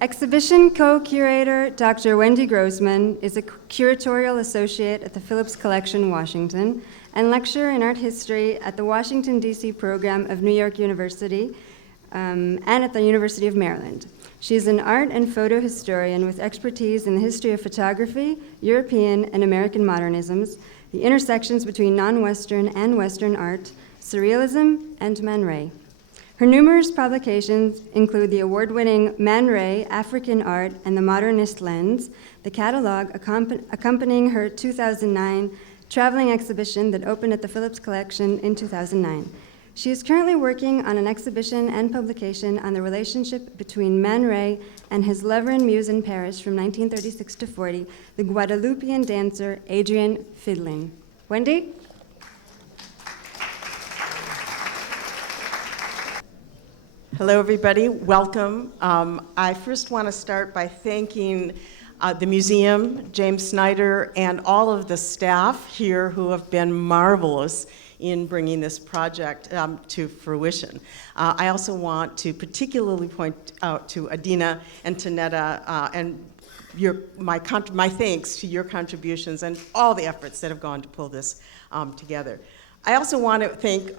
Exhibition co-curator Dr. Wendy Grossman is a Curatorial Associate at the Phillips Collection, Washington, and lecturer in art history at the Washington, D.C. program of New York University and at the University of Maryland. She is an art and photo historian with expertise in the history of photography, European and American modernisms, the intersections between non-Western and Western art, surrealism, and Man Ray. Her numerous publications include the award-winning Man Ray, African Art and the Modernist Lens, the catalog accompanying her 2009 traveling exhibition that opened at the Phillips Collection in 2009. She is currently working on an exhibition and publication on the relationship between Man Ray and his lover and muse in Paris from 1936 to 40, the Guadeloupean dancer Adrian Fidlin. Wendy? Hello, everybody. Welcome. I first want to start by thanking the museum, James Snyder, and all of the staff here who have been marvelous in bringing this project to fruition. I also want to particularly point out to Adina and to Netta and my thanks to your contributions and all the efforts that have gone to pull this together. I also want to thank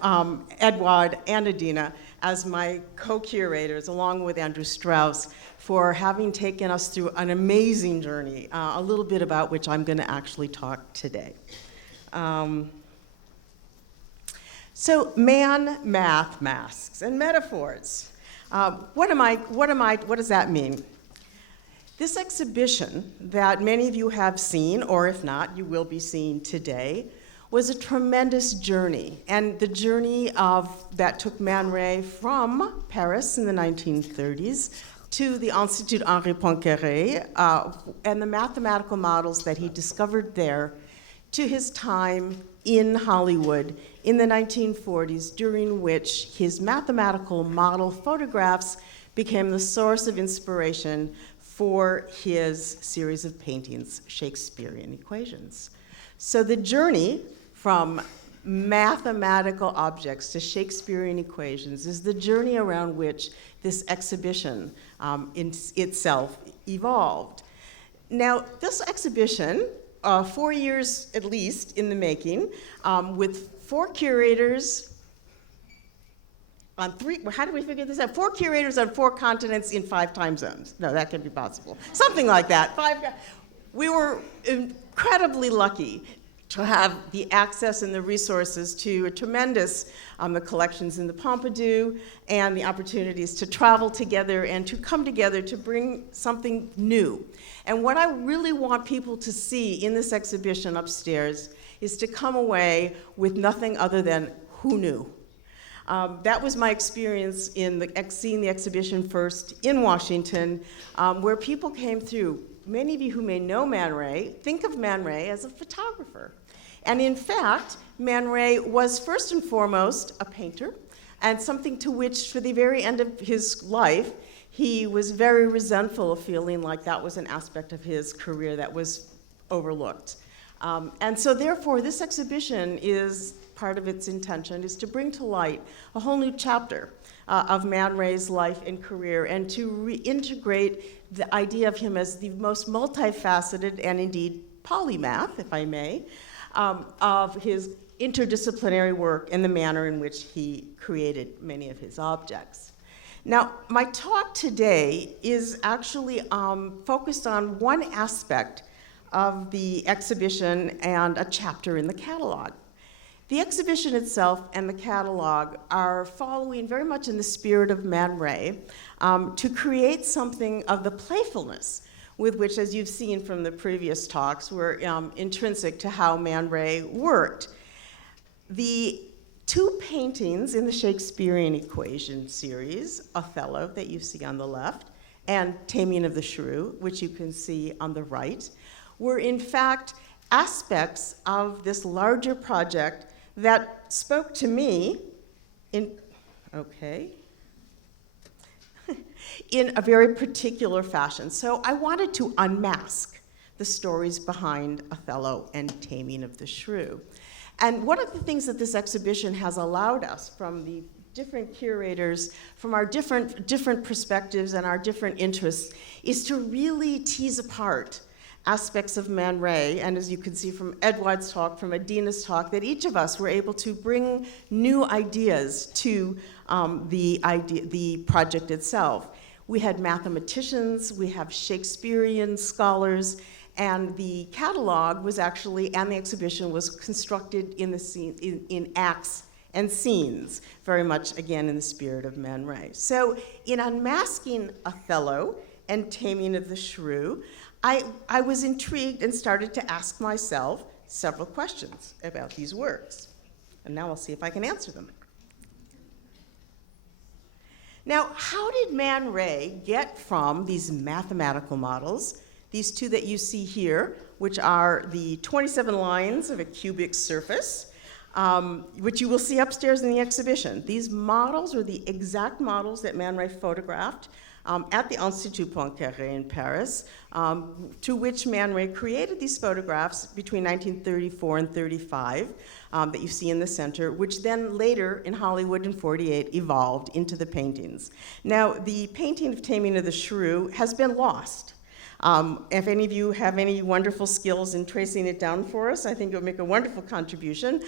Edward and Adina as my co-curators, along with Andrew Strauss, for having taken us through an amazing journey, a little bit about which I'm going to actually talk today. So, man, math, masks, and metaphors. What does that mean? This exhibition that many of you have seen, or if not, you will be seeing today, was a tremendous journey, and the journey that took Man Ray from Paris in the 1930s to the Institut Henri Poincaré and the mathematical models that he discovered there to his time in Hollywood in the 1940s, during which his mathematical model photographs became the source of inspiration for his series of paintings, Shakespearean Equations. So the journey from mathematical objects to Shakespearean equations is the journey around which this exhibition itself evolved. Now, this exhibition, 4 years at least in the making, with 4 curators on 4 curators on 4 continents in 5 time zones. No, that can be possible. Something like that. We were incredibly lucky to have the access and the resources to a tremendous, the collections in the Pompidou, and the opportunities to travel together and to come together to bring something new. And what I really want people to see in this exhibition upstairs is to come away with nothing other than who knew. That was my experience in seeing the exhibition first in Washington, where people came through. Many of you who may know Man Ray think of Man Ray as a photographer. And in fact, Man Ray was first and foremost a painter, and something to which, for the very end of his life, he was very resentful of feeling like that was an aspect of his career that was overlooked. And so therefore, this exhibition is, part of its intention is to bring to light a whole new chapter of Man Ray's life and career, and to reintegrate the idea of him as the most multifaceted and indeed polymath, if I may, of his interdisciplinary work and the manner in which he created many of his objects. Now, my talk today is actually focused on one aspect of the exhibition and a chapter in the catalog. The exhibition itself and the catalog are following very much in the spirit of Man Ray to create something of the playfulness with which, as you've seen from the previous talks, were intrinsic to how Man Ray worked. The 2 paintings in the Shakespearean Equation series, Othello, that you see on the left, and Taming of the Shrew, which you can see on the right, were in fact aspects of this larger project that spoke to me in a very particular fashion. So I wanted to unmask the stories behind Othello and Taming of the Shrew. And one of the things that this exhibition has allowed us, from the different curators from our different perspectives and our different interests is to really tease apart aspects of Man Ray, and as you can see from Edward's talk, from Adina's talk, that each of us were able to bring new ideas to the project itself. We had mathematicians, we have Shakespearean scholars, and the catalog was actually, and the exhibition was constructed in the scene, in acts and scenes, very much, again, in the spirit of Man Ray. So in unmasking Othello and Taming of the Shrew, I was intrigued and started to ask myself several questions about these works. And now I'll see if I can answer them. Now, how did Man Ray get from these mathematical models, these two that you see here, which are the 27 lines of a cubic surface, which you will see upstairs in the exhibition. These models are the exact models that Man Ray photographed at the Institut Poincaré in Paris, to which Man Ray created these photographs between 1934 and 35 that you see in the center, which then later in Hollywood in 48 evolved into the paintings. Now, the painting of Taming of the Shrew has been lost. If any of you have any wonderful skills in tracing it down for us, I think it would make a wonderful contribution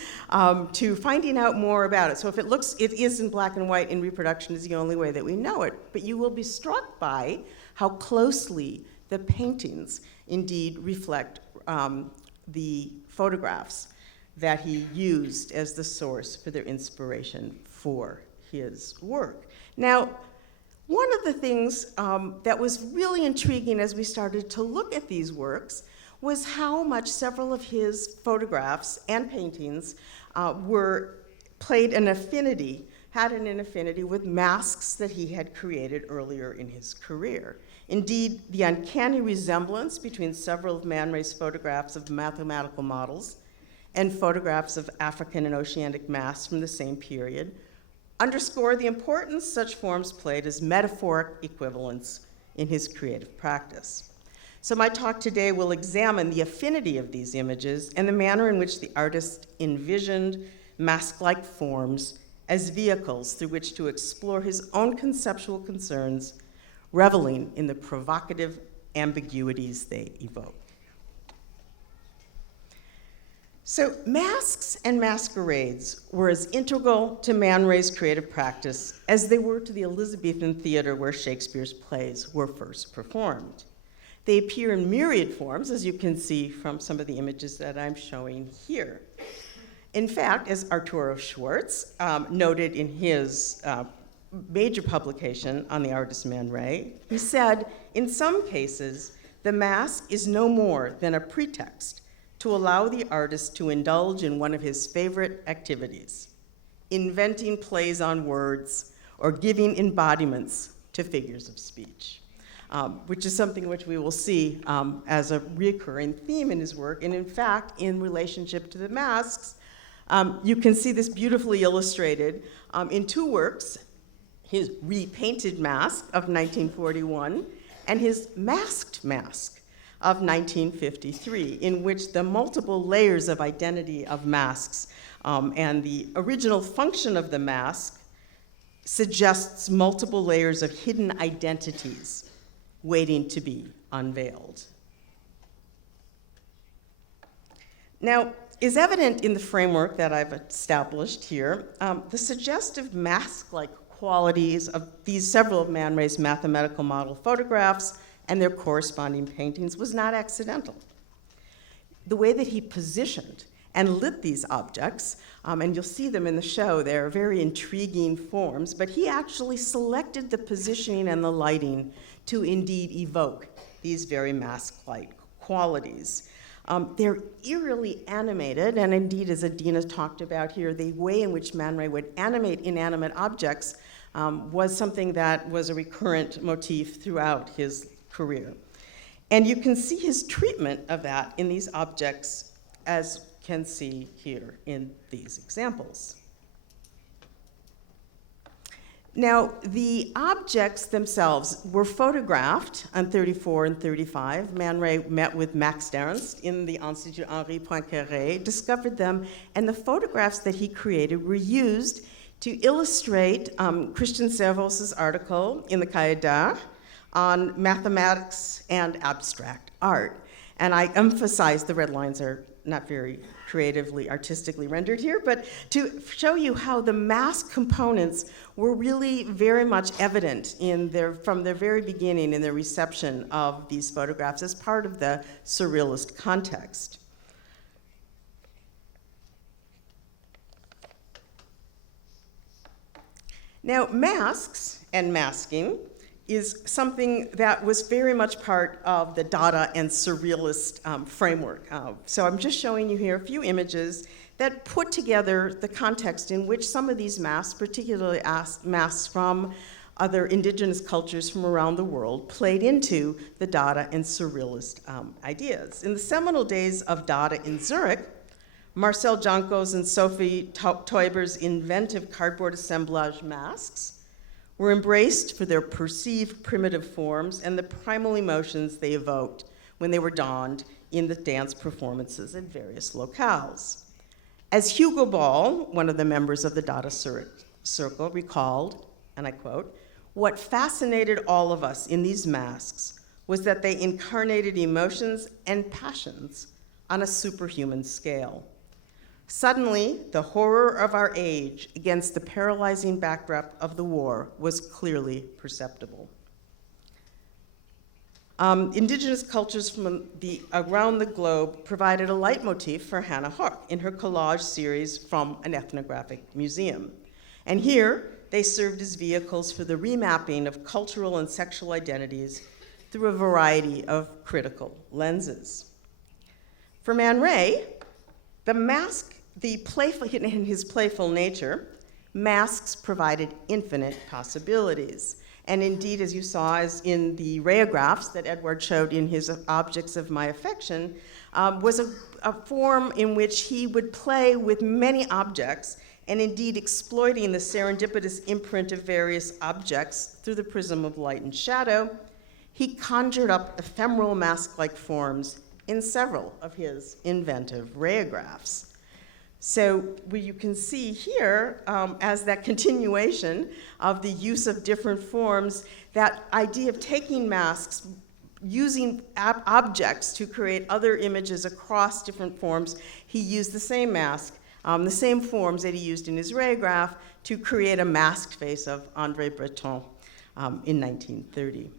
to finding out more about it. So if it is in black and white in reproduction is the only way that we know it. But you will be struck by how closely the paintings indeed reflect the photographs that he used as the source for their inspiration for his work. Now, one of the things that was really intriguing as we started to look at these works was how much several of his photographs and paintings had an affinity with masks that he had created earlier in his career. Indeed, the uncanny resemblance between several of Man Ray's photographs of mathematical models and photographs of African and oceanic masks from the same period underscore the importance such forms played as metaphoric equivalents in his creative practice. So my talk today will examine the affinity of these images and the manner in which the artist envisioned mask-like forms as vehicles through which to explore his own conceptual concerns, reveling in the provocative ambiguities they evoke. So masks and masquerades were as integral to Man Ray's creative practice as they were to the Elizabethan theater where Shakespeare's plays were first performed. They appear in myriad forms, as you can see from some of the images that I'm showing here. In fact, as Arturo Schwartz noted in his major publication on the artist Man Ray, he said, in some cases, the mask is no more than a pretext to allow the artist to indulge in one of his favorite activities, inventing plays on words or giving embodiments to figures of speech, which is something which we will see as a recurring theme in his work. And in fact, in relationship to the masks, you can see this beautifully illustrated in two works, his repainted mask of 1941 and his masked mask of 1953, in which the multiple layers of identity of masks and the original function of the mask suggests multiple layers of hidden identities waiting to be unveiled. Now, is evident in the framework that I've established here, the suggestive mask-like qualities of these several of Man Ray's mathematical model photographs and their corresponding paintings was not accidental. The way that he positioned and lit these objects, and you'll see them in the show, they're very intriguing forms, but he actually selected the positioning and the lighting to indeed evoke these very mask-like qualities. They're eerily animated, and indeed, as Adina talked about here, the way in which Man Ray would animate inanimate objects was something that was a recurrent motif throughout his career. And you can see his treatment of that in these objects, as can see here in these examples. Now, the objects themselves were photographed on 34 and 35. Man Ray met with Max Ernst in the Institut Henri Poincaré, discovered them, and the photographs that he created were used to illustrate Christian Servos' article in the Dada on mathematics and abstract art. And I emphasize the red lines are not very creatively, artistically rendered here, but to show you how the mask components were really very much evident from their very beginning in their reception of these photographs as part of the surrealist context. Now, masks and masking is something that was very much part of the Dada and Surrealist framework. So I'm just showing you here a few images that put together the context in which some of these masks, particularly masks from other indigenous cultures from around the world, played into the Dada and Surrealist ideas. In the seminal days of Dada in Zurich, Marcel Janco's and Sophie Teuber's inventive cardboard assemblage masks were embraced for their perceived primitive forms and the primal emotions they evoked when they were donned in the dance performances at various locales. As Hugo Ball, one of the members of the Dada Circle, recalled, and I quote, "What fascinated all of us in these masks was that they incarnated emotions and passions on a superhuman scale. Suddenly, the horror of our age against the paralyzing backdrop of the war was clearly perceptible." Indigenous cultures from around the globe provided a leitmotif for Hannah Hook in her collage series from an ethnographic museum. And here, they served as vehicles for the remapping of cultural and sexual identities through a variety of critical lenses. For Man Ray, in his playful nature, masks provided infinite possibilities. And indeed, as you saw as in the rayographs that Edward showed in his Objects of My Affection, was a form in which he would play with many objects and indeed exploiting the serendipitous imprint of various objects through the prism of light and shadow. He conjured up ephemeral mask-like forms in several of his inventive rayographs. So what you can see here, as that continuation of the use of different forms, that idea of taking masks, using objects to create other images across different forms, he used the same mask, the same forms that he used in his rayograph to create a masked face of André Breton in 1930.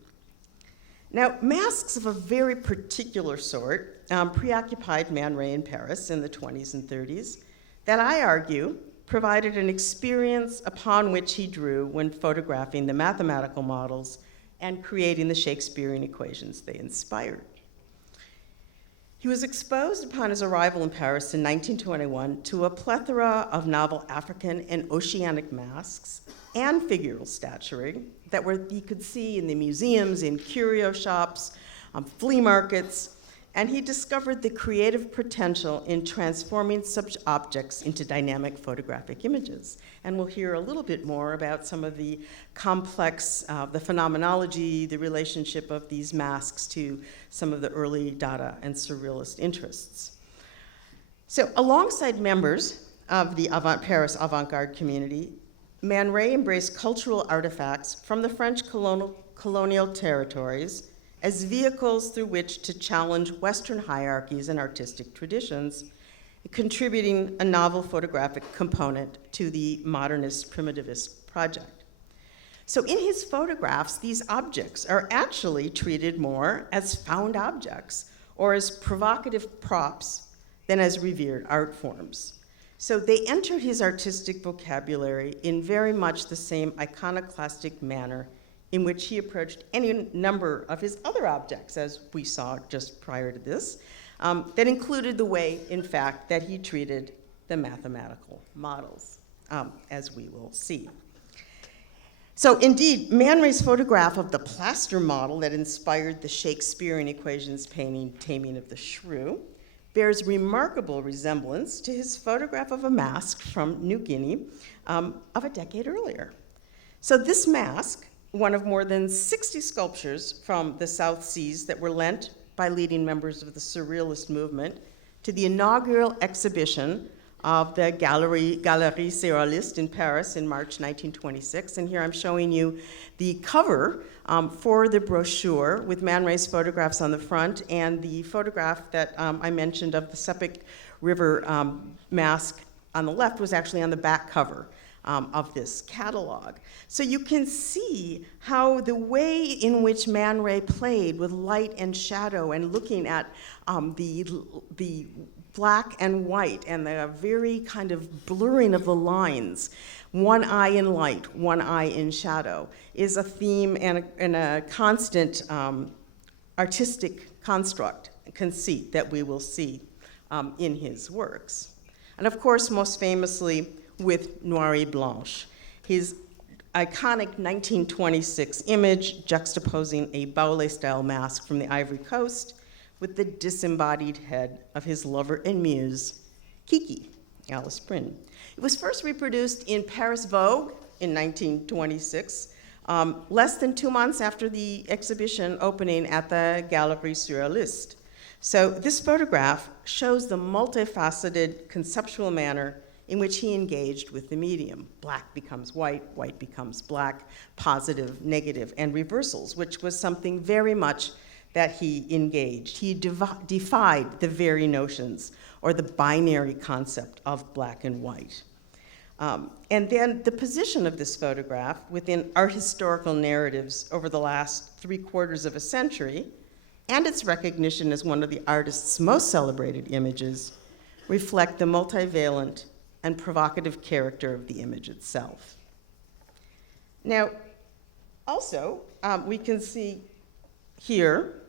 Now, masks of a very particular sort preoccupied Man Ray in Paris in the 20s and 30s that I argue provided an experience upon which he drew when photographing the mathematical models and creating the Shakespearean equations they inspired. He was exposed upon his arrival in Paris in 1921 to a plethora of novel African and oceanic masks and figural statuary that he could see in the museums, in curio shops, flea markets, and he discovered the creative potential in transforming such objects into dynamic photographic images. And we'll hear a little bit more about some of the complex, the phenomenology, the relationship of these masks to some of the early Dada and Surrealist interests. So alongside members of the Paris avant-garde community, Man Ray embraced cultural artifacts from the French colonial territories as vehicles through which to challenge Western hierarchies and artistic traditions, contributing a novel photographic component to the modernist primitivist project. So in his photographs, these objects are actually treated more as found objects or as provocative props than as revered art forms. So they entered his artistic vocabulary in very much the same iconoclastic manner in which he approached any number of his other objects, as we saw just prior to this, that included the way, in fact, that he treated the mathematical models, as we will see. So indeed, Man Ray's photograph of the plaster model that inspired the Shakespearean equations painting Taming of the Shrew bears remarkable resemblance to his photograph of a mask from New Guinea of a decade earlier. So this mask, one of more than 60 sculptures from the South Seas that were lent by leading members of the Surrealist movement to the inaugural exhibition of the Galerie Surrealiste in Paris in March 1926. And here I'm showing you the cover for the brochure with Man Ray's photographs on the front, and the photograph that I mentioned of the Sepik River mask on the left was actually on the back cover of this catalog. So you can see how the way in which Man Ray played with light and shadow and looking at the black and white and the very kind of blurring of the lines, one eye in light, one eye in shadow, is a theme and a constant artistic construct, conceit that we will see in his works. And of course, most famously with Noir et Blanche, his iconic 1926 image juxtaposing a Baule-style mask from the Ivory Coast with the disembodied head of his lover and muse, Kiki, Alice Prynne. It was first reproduced in Paris Vogue in 1926, less than 2 months after the exhibition opening at the Galerie Surrealiste. So this photograph shows the multifaceted conceptual manner in which he engaged with the medium. Black becomes white, white becomes black, positive, negative, and reversals, which was something very much that he engaged. He defied the very notions or the binary concept of black and white. And then the position of this photograph within art historical narratives over the last 3/4 of a century, and its recognition as one of the artist's most celebrated images, reflect the multivalent and provocative character of the image itself. Now, also, we can see here,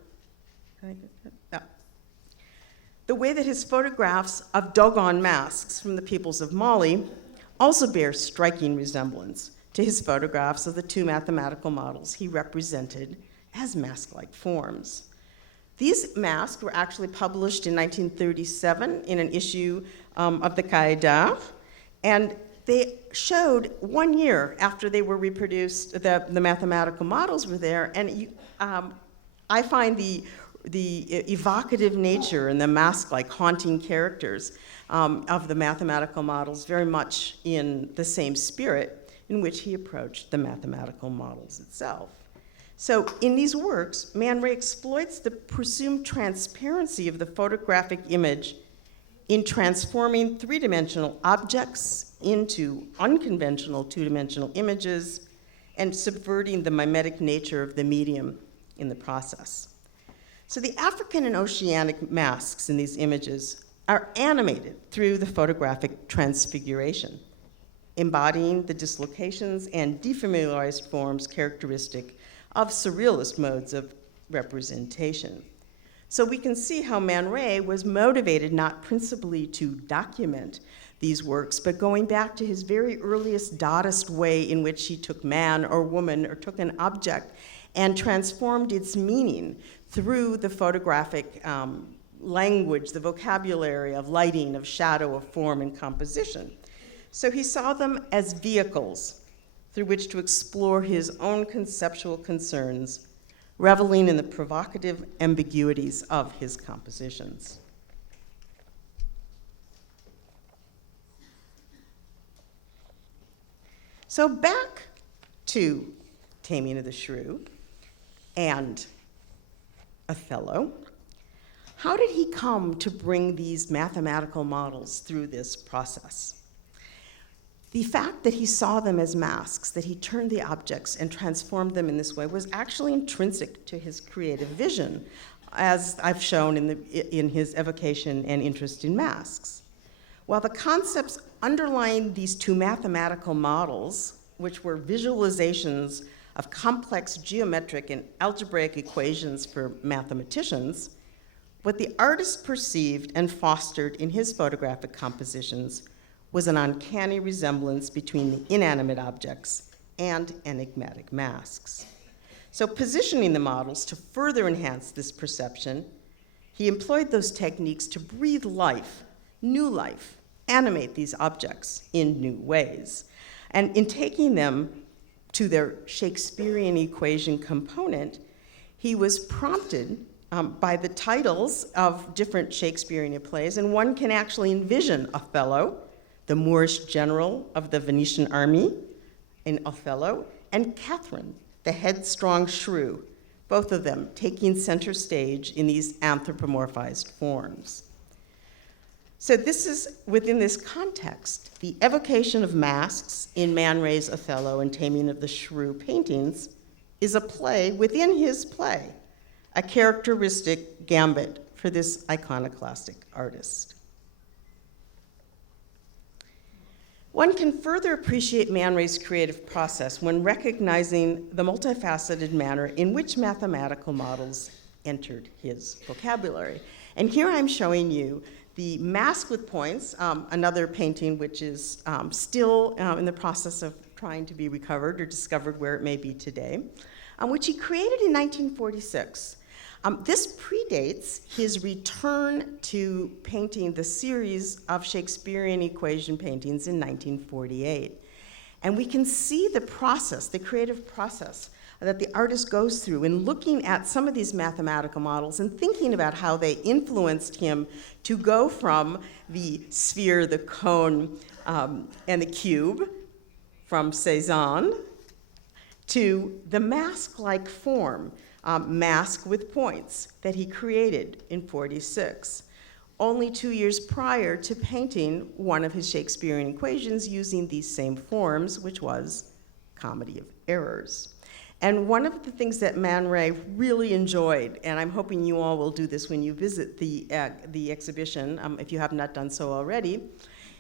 the way that his photographs of Dogon masks from the peoples of Mali also bear striking resemblance to his photographs of the two mathematical models he represented as mask-like forms. These masks were actually published in 1937 in an issue of the Cahiers d'Art, and they showed 1 year after they were reproduced, the mathematical models were there, and I find the evocative nature and the mask-like haunting characters of the mathematical models very much in the same spirit in which he approached the mathematical models itself. So in these works, Man Ray exploits the presumed transparency of the photographic image in transforming three-dimensional objects into unconventional two-dimensional images and subverting the mimetic nature of the medium in the process. So the African and oceanic masks in these images are animated through the photographic transfiguration, embodying the dislocations and defamiliarized forms characteristic of surrealist modes of representation. So we can see how Man Ray was motivated not principally to document these works, but going back to his very earliest Dadaist way in which he took man or woman or took an object and transformed its meaning through the photographic language, the vocabulary of lighting, of shadow, of form, and composition. So he saw them as vehicles through which to explore his own conceptual concerns, reveling in the provocative ambiguities of his compositions. So back to Taming of the Shrew and Othello. How did he come to bring these mathematical models through this process? The fact that he saw them as masks, that he turned the objects and transformed them in this way, was actually intrinsic to his creative vision, as I've shown in his evocation and interest in masks. While the concepts underlying these two mathematical models, which were visualizations of complex geometric and algebraic equations for mathematicians, what the artist perceived and fostered in his photographic compositions was an uncanny resemblance between the inanimate objects and enigmatic masks. So positioning the models to further enhance this perception, he employed those techniques to breathe life, new life, animate these objects in new ways. And in taking them to their Shakespearean equation component, he was prompted by the titles of different Shakespearean plays, and one can actually envision Othello the Moorish general of the Venetian army in Othello, and Catherine, the headstrong shrew, both of them taking center stage in these anthropomorphized forms. So this is, within this context, the evocation of masks in Man Ray's Othello and Taming of the Shrew paintings is a play within his play, a characteristic gambit for this iconoclastic artist. One can further appreciate Man Ray's creative process when recognizing the multifaceted manner in which mathematical models entered his vocabulary. And here I'm showing you the Mask with Points, another painting which is still in the process of trying to be recovered or discovered where it may be today, which he created in 1946. This predates his return to painting the series of Shakespearean equation paintings in 1948. And we can see the process, the creative process that the artist goes through in looking at some of these mathematical models and thinking about how they influenced him to go from the sphere, the cone, and the cube, from Cézanne, to the mask-like form, Mask with Points, that he created in 46, only 2 years prior to painting one of his Shakespearean equations using these same forms, which was Comedy of Errors. And one of the things that Man Ray really enjoyed, and I'm hoping you all will do this when you visit the exhibition, if you have not done so already,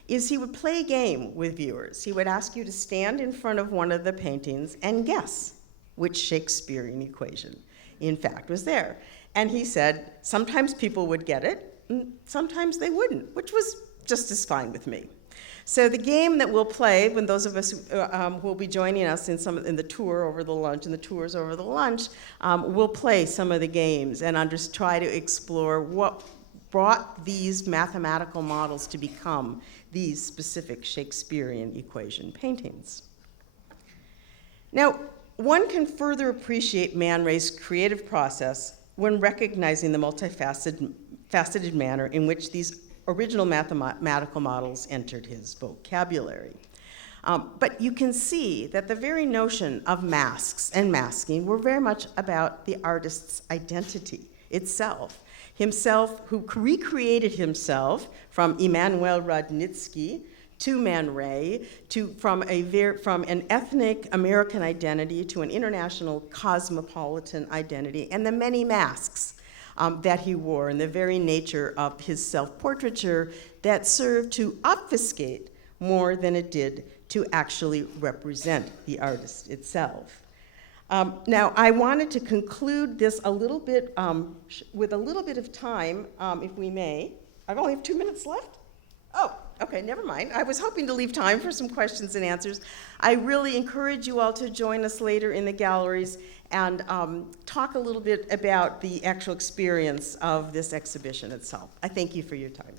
is he would play a game with viewers. He would ask you to stand in front of one of the paintings and guess which Shakespearean equation, in fact, was there. And he said sometimes people would get it, and sometimes they wouldn't, which was just as fine with me. So the game that we'll play, when those of us who will be joining us in the tour over the lunch, and the tours over the lunch, we'll play some of the games and just try to explore what brought these mathematical models to become these specific Shakespearean equation paintings. Now, one can further appreciate Man Ray's creative process when recognizing the multifaceted manner in which these original mathematical models entered his vocabulary. But you can see that the very notion of masks and masking were very much about the artist's identity itself. Himself, who recreated himself from Immanuel Radnitsky to Man Ray, from an ethnic American identity to an international cosmopolitan identity, and the many masks that he wore, and the very nature of his self-portraiture that served to obfuscate more than it did to actually represent the artist itself. Now, I wanted to conclude this a little bit with a little bit of time, if we may. I only have 2 minutes left? Oh, okay, never mind. I was hoping to leave time for some questions and answers. I really encourage you all to join us later in the galleries and talk a little bit about the actual experience of this exhibition itself. I thank you for your time.